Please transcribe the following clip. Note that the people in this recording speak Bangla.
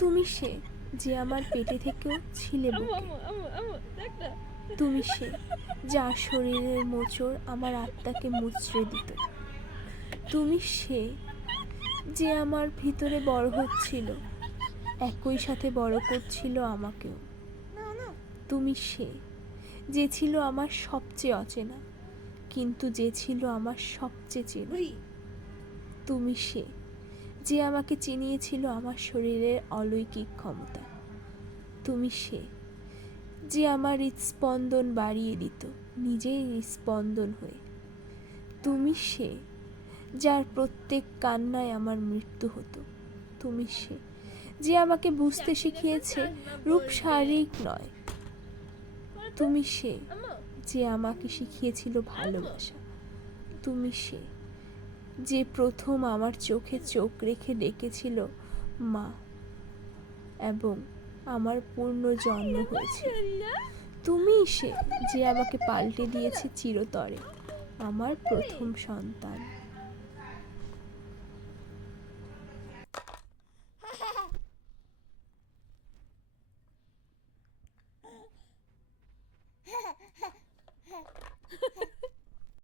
তুমি সে যে আমার পেটে থেকেও ছিলে বুকে। তুমি সে যার শরীরের মোচড় আমার আত্মাকে মুচড়ে দিত। তুমি সে যে আমার ভিতরে বড় হচ্ছিল, একই সাথে বড় করছিল আমাকেও। তুমি সে যে ছিল আমার সবচেয়ে অচেনা, কিন্তু যে ছিল আমার সবচেয়ে চেনা। তুমি সে যে আমাকে চিনিয়েছিল আমার শরীরের অলৌকিক ক্ষমতা। তুমি সে যে আমার হৃৎস্পন্দন বাড়িয়ে দিত নিজেই হৃৎস্পন্দন হয়ে। তুমি সে যার প্রত্যেক কান্নায় আমার মৃত্যু হতো। তুমি সে যে আমাকে বুঝতে শিখিয়েছে রূপ শারীরিক নয়। তুমি সে যে আমাকে শিখিয়েছিল ভালোবাসা। তুমি সে যে প্রথম আমার চোখে চোখ রেখে ডেকেছিল মা, এবং আমার পূর্ণ জন্ম হয়েছিল। তুমিই সে যে আমাকে পাল্টে দিয়েছে চিরতরে আমার প্রথম সন্তান।